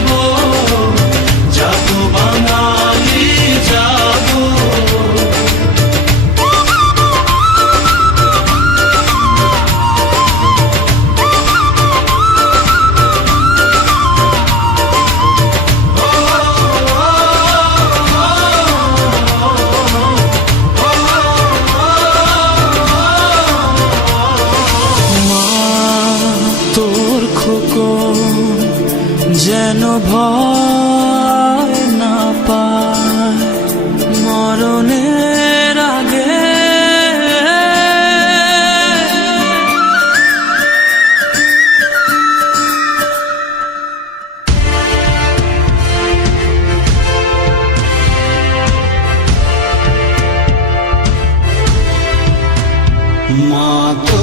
love. যেন ভয় না পায়। মরণের আগে। মা তো